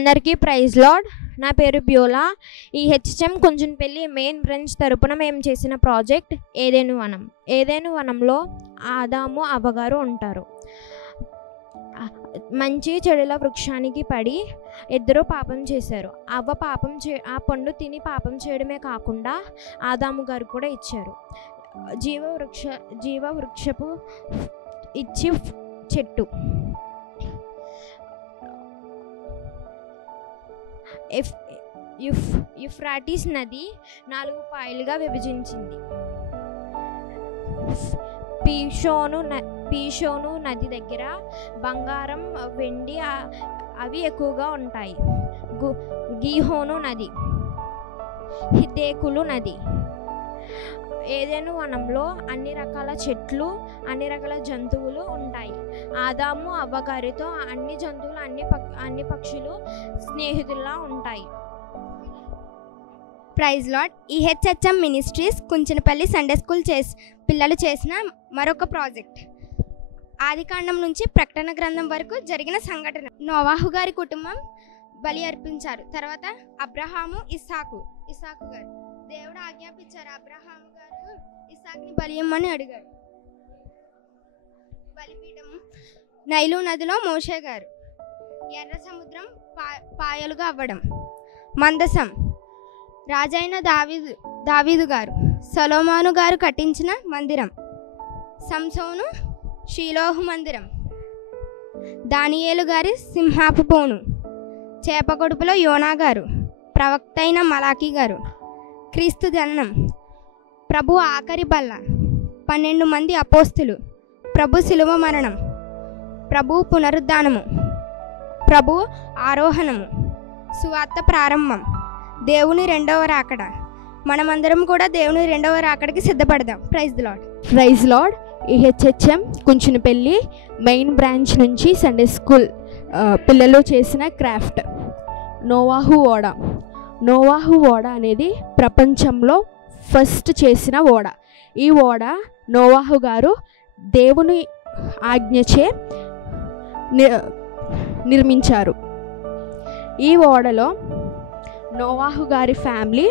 అందరికీ praise lord. నా పేరు బ్యోలా. ఈ హెచ్ఎం కుంచనపల్లి మెయిన్ బ్రాంచ్ తరపున మేము చేసిన ప్రాజెక్ట్ ఏదేను వనం. ఏదేను వనంలో ఆదాము అవ్వగారు ఉంటారు. మంచి చెడుల వృక్షానికి పడి ఇద్దరు పాపం చేశారు. అవ్వ ఆ పండు తిని పాపం చేయడమే కాకుండా ఆదాము గారు కూడా ఇచ్చారు. జీవవృక్షపు ఇచ్చి చెట్టు యూఫ్రాటీస్ నది 4 పాయలుగా విభజించింది. పీషోను నది దగ్గర బంగారం, వెండి అవి ఎక్కువగా ఉంటాయి. గీహోను నది, హిద్దేకులు నది. ఏదైనా వనంలో అన్ని రకాల చెట్లు, అన్ని రకాల జంతువులు ఉంటాయి. ఆదాము అవ్వగారితో అన్ని జంతువులు, అన్ని పక్షులు స్నేహితుల్లా ఉంటాయి. Praise lord. ఈ HM ministries Kunchanapalli Sunday school పిల్లలు చేసిన మరొక ప్రాజెక్ట్. ఆదికాండం నుంచి ప్రకటన గ్రంథం వరకు జరిగిన సంఘటన. నోవాహు గారి కుటుంబం బలి అర్పించారు. తర్వాత అబ్రహాము, ఇస్సాకు గారు దేవుడు ఆజ్ఞాపించారు. అబ్రహాము గారు ఇస్సాకుని బలి ఇమ్మని అడిగారు. బలిపీఠం, నైలు నదిలో మోషే గారు, ఎర్ర సముద్రం పాయలుగా అవ్వడం, మందసం, రాజైన దావీదు గారు, సొలొమోను గారు కట్టించిన మందిరం, సంసోను షీలోహు మందిరం, దానియేలు గారి సింహాపు బోను, చేపగొడుపులో యోనా గారు, ప్రవక్త అయిన మలాకీ గారు, క్రీస్తు జననం, ప్రభు ఆఖరి బల్ల, 12 మంది అపోస్తులు, ప్రభు శిలువ మరణం, ప్రభు పునరుద్ధానము, ప్రభు ఆరోహణము, సువార్త ప్రారంభం, దేవుని 2వ రాకడ. మనమందరం కూడా దేవుని 2వ రాకడకి సిద్ధపడదాం. Praise the lord. Praise lord. ఈ హెచ్ఎం కుంచనపల్లి మెయిన్ బ్రాంచ్ నుంచి సండే స్కూల్ పిల్లలు చేసిన క్రాఫ్ట్ నోవాహు ఓడ. నోవాహు ఓడ అనేది ప్రపంచంలో ఫస్ట్ చేసిన ఓడ. ఈ ఓడ నోవాహు గారు దేవుని ఆజ్ఞచే నిర్మించారు. ఈ ఓడలో నోవాహు గారి ఫ్యామిలీ,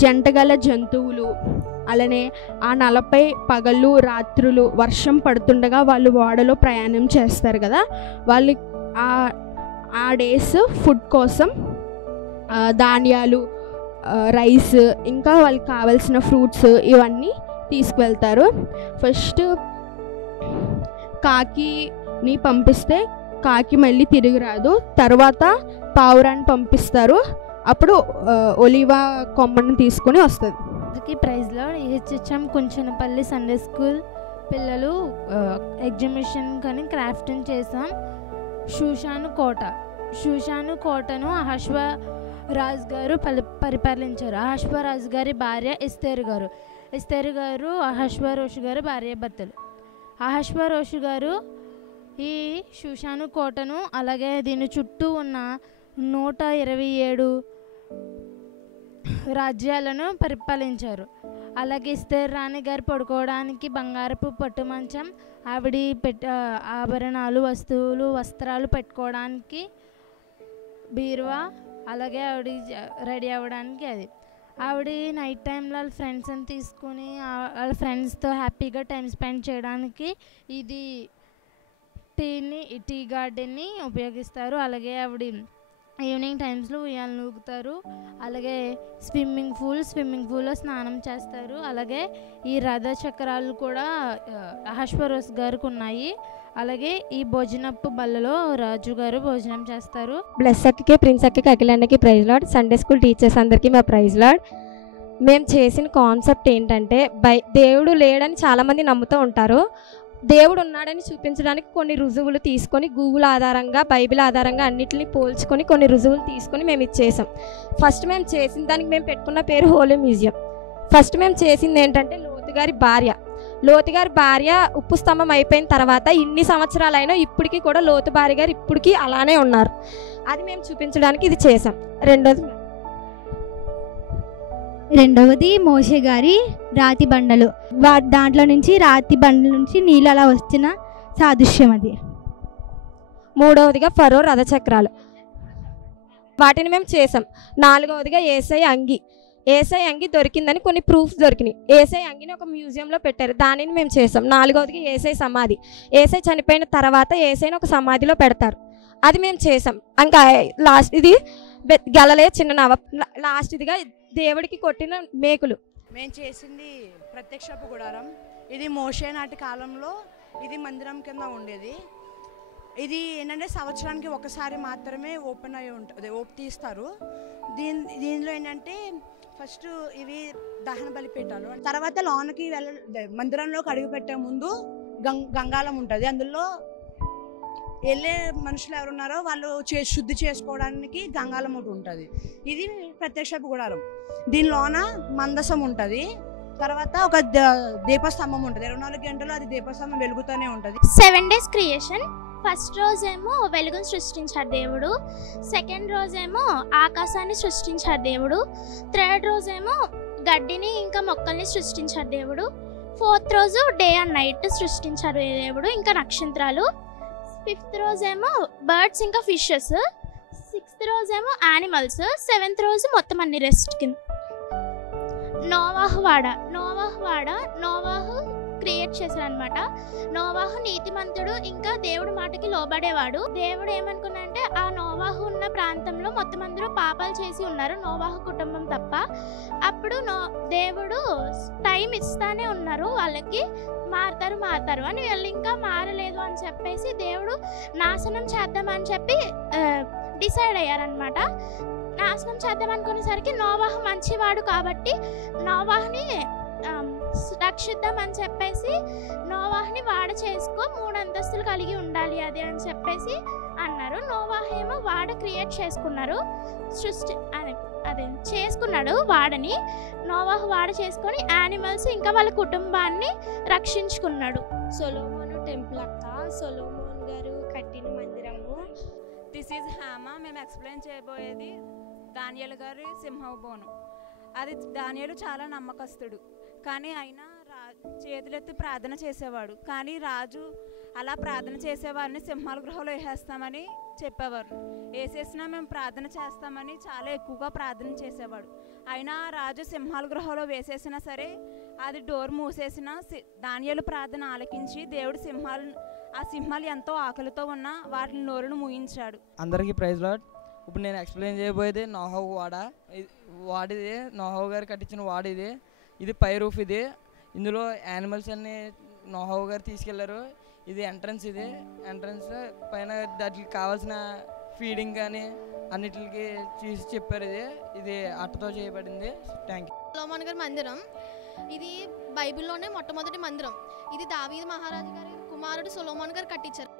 జంటగల జంతువులు, అలానే ఆ 40 పగళ్ళు రాత్రులు వర్షం పడుతుండగా వాళ్ళు ఓడలో ప్రయాణం చేస్తారు కదా, వాళ్ళు ఆ డేస్ ఫుడ్ కోసం ధాన్యాలు, రైస్, ఇంకా వాళ్ళకి కావాల్సిన ఫ్రూట్స్ ఇవన్నీ తీసుకువెళ్తారు. ఫస్ట్ కాకిని పంపిస్తే కాకి మళ్ళీ తిరిగి రాదు. తర్వాత పావురాన్ని పంపిస్తారు. అప్పుడు ఒలివా కొమ్మను తీసుకొని వస్తుంది. ప్రైజ్లో ఈ హెచ్ఎం కుంచనపల్లి సండే స్కూల్ పిల్లలు ఎగ్జిబిషన్ కానీ క్రాఫ్టింగ్ చేసాం. షూషాను కోటను అహష్వరాజు గారు పరిపాలించారు. అహష్వరాజు గారి భార్య ఎస్తేరు గారు అహష్వరోషు గారు భార్యాభర్తలు. అహష్వరోషు గారు ఈ షూషాను కోటను, అలాగే దీని చుట్టూ ఉన్న 127 రాజ్యాలను పరిపాలించారు. అలాగే ఎస్తేరు రాణి గారు పడుకోవడానికి బంగారపు పట్టు మంచం, ఆవిడ ఆభరణాలు, వస్త్రాలు పెట్టుకోవడానికి బీరువా, అలాగే ఆవిడ రెడీ అవ్వడానికి అది. ఆవిడ నైట్ టైంలో వాళ్ళ ఫ్రెండ్స్ని తీసుకుని వాళ్ళ ఫ్రెండ్స్తో హ్యాపీగా టైం స్పెండ్ చేయడానికి ఇది టీ గార్డెన్ని ఉపయోగిస్తారు. అలాగే ఆవిడ ఈవినింగ్ టైమ్స్లో ఉయ్యాలు నూగుతారు. అలాగే స్విమ్మింగ్ పూల్లో స్నానం చేస్తారు. అలాగే ఈ రథ చక్రాలు కూడా అహష్వరోష్ గారికి ఉన్నాయి. అలాగే ఈ భోజనపు బల్లలో రాజు గారు భోజనం చేస్తారు. బ్లెస్ అక్కకి, ప్రిన్స్ అక్కకి, అఖిలాండకి praise lord. Sunday school teachers అందరికీ మా ప్రైజ్ లార్డ్. మేము చేసిన కాన్సెప్ట్ ఏంటంటే, దేవుడు లేడని చాలామంది నమ్ముతూ ఉంటారు. దేవుడు ఉన్నాడని చూపించడానికి కొన్ని రుజువులు తీసుకొని, గూగుల్ ఆధారంగా, బైబిల్ ఆధారంగా అన్నిటిని పోల్చుకొని కొన్ని రుజువులు తీసుకొని మేము ఇది చేసాం. ఫస్ట్ మేము చేసిన దానికి మేము పెట్టుకున్న పేరు హోలీ మ్యూజియం. ఫస్ట్ మేము చేసింది ఏంటంటే, లోతు గారి భార్య ఉప్పు స్తంభం అయిపోయిన తర్వాత ఇన్ని సంవత్సరాలైనా ఇప్పటికీ కూడా లోతు భార్య గారు ఇప్పటికీ అలానే ఉన్నారు. అది మేము చూపించడానికి ఇది చేసాం. రెండవది మోషే గారి రాతి బండలు. దాంట్లో నుంచి రాతి బండల నుంచి నీళ్ళు అలా వచ్చిన సాదృశ్యం అది. మూడవదిగా ఫరో రథచక్రాలు. వాటిని మేము చేసాం. 4వదిగా ఏసై అంగి దొరికిందని కొన్ని ప్రూఫ్స్ దొరికినాయి. ఏసై అంగిని ఒక మ్యూజియంలో పెట్టారు, దానిని మేము చేసాం. 4వదిగా ఏసై సమాధి, ఏసై చనిపోయిన తర్వాత ఏసైని ఒక సమాధిలో పెడతారు, అది మేము చేసాం. ఇంకా లాస్ట్ ఇది గలలే చిన్న నవ, లాస్ట్ ఇదిగా దేవుడికి కొట్టిన మేకులు. మేము చేసింది ప్రత్యక్షపు గుడారం. ఇది మోషే నాటి కాలంలో ఇది మందిరం కింద ఉండేది. ఇది ఏంటంటే సంవత్సరానికి ఒకసారి మాత్రమే ఓపెన్ అయి ఉంటుంది, తీస్తారు. దీనిలో ఏంటంటే ఫస్ట్ ఇవి దహన బలిపీఠాలు, తర్వాత లోనకి మందిరంలోకి అడుగు పెట్టే ముందు గంగాళం ఉంటుంది. అందులో వెళ్ళే మనుషులు ఎవరున్నారో వాళ్ళు శుద్ధి చేసుకోవడానికి గంగాళం ఒకటి ఉంటుంది. ఇది ప్రత్యక్షపు గుడారం. దీనిలోన మందసం ఉంటుంది, తర్వాత ఒక దీపస్తంభం ఉంటుంది. 24 గంటలు అది దీపస్తంభం వెలుగుతూనే ఉంటుంది. 7 days క్రియేషన్. ఫస్ట్ రోజేమో వెలుగును సృష్టించాడు దేవుడు, సెకండ్ రోజేమో ఆకాశాన్ని సృష్టించాడు దేవుడు, థర్డ్ రోజేమో గడ్డిని ఇంకా మొక్కల్ని సృష్టించాడు దేవుడు, ఫోర్త్ రోజు డే అండ్ నైట్ సృష్టించాడు దేవుడు ఇంకా నక్షత్రాలు, ఫిఫ్త్ రోజేమో బర్డ్స్ ఇంకా ఫిషెస్, సిక్స్త్ రోజేమో యానిమల్స్, సెవెంత్ రోజు మొత్తం అన్ని రెస్ట్ కింద. నోవాహు క్రియేట్ చేశాడు అనమాట. నోవాహు నీతిమంతుడు ఇంకా దేవుడు మాటకి లోబడేవాడు. దేవుడు ఏమనుకున్నాడంటే ఆ నోవాహు ఉన్న ప్రాంతంలో మొత్తం అందరూ పాపాలు చేసి ఉన్నారు, నోవాహు కుటుంబం తప్ప. అప్పుడు దేవుడు టైం ఇస్తానే ఉన్నారు వాళ్ళకి, మారుతారు అని, వీళ్ళు ఇంకా మారలేదు అని చెప్పేసి దేవుడు నాశనం చేద్దామని చెప్పి డిసైడ్ అయ్యారనమాట. నాశనం చేద్దాం అనుకునేసరికి నోవాహు మంచివాడు కాబట్టి నోవాహుని రక్షిద్దామని చెప్పేసి నోవాహుని వాడ చేసుకో, 3 అంతస్తులు కలిగి ఉండాలి అది అని చెప్పేసి అన్నారు. నోవాహు ఏమో వాడ క్రియేట్ చేసుకున్నారు, చేసుకున్నాడు వాడని. నోవాహు వాడ చేసుకొని యానిమల్స్ ఇంకా వాళ్ళ కుటుంబాన్ని రక్షించుకున్నాడు. సొలొమోను టెంపుల్ అక్క, సొలొమోన్ గారు కట్టిన మందిరము. దిస్ ఈజ్ హామా. మేము ఎక్స్ప్లెయిన్ చేయబోయేది దానియేలు గారి సింహబోనం. అది దానియేలు చాలా నమ్మకస్తుడు, కానీ ఆయన చేతులెత్తి ప్రార్థన చేసేవాడు. కానీ రాజు అలా ప్రార్థన చేసేవారిని సింహాల గృహంలో వేసేస్తామని చెప్పేవారు. వేసేసినా మేము ప్రార్థన చేస్తామని చాలా ఎక్కువగా ప్రార్థన చేసేవాడు. అయినా రాజు సింహాల గృహంలో వేసేసినా సరే అది డోర్ మూసేసిన దానియేలు ప్రార్థన ఆలకించి దేవుడు ఆ సింహాలు ఎంతో ఆకలితో ఉన్న వాటిని నోరును మూయించాడు. అందరికీ ప్రైజ్ లార్డ్. ఇప్పుడు నేను ఎక్స్ప్లెయిన్ చేయబోయేది నోవాహు వాడిది, నోవాహు గారు కట్టించిన వాడిది. ఇది పై రూఫ్. ఇది ఇందులో యానిమల్స్ అన్ని నోవాహు గారు తీసుకెళ్లారు. ఇది ఎంట్రన్స్. ఇది ఎంట్రన్స్ పైన దానికి కావాల్సిన ఫీడింగ్ కానీ అన్నిటికి చూసి చెప్పారు. ఇది అట్టతో చేయబడింది. Thank you. సొలొమోన్ గారి మందిరం. ఇది బైబిల్లోనే మొట్టమొదటి మందిరం. ఇది దావీదు మహారాజు గారి కుమారుడు సొలొమోన్ గారు కట్టించారు.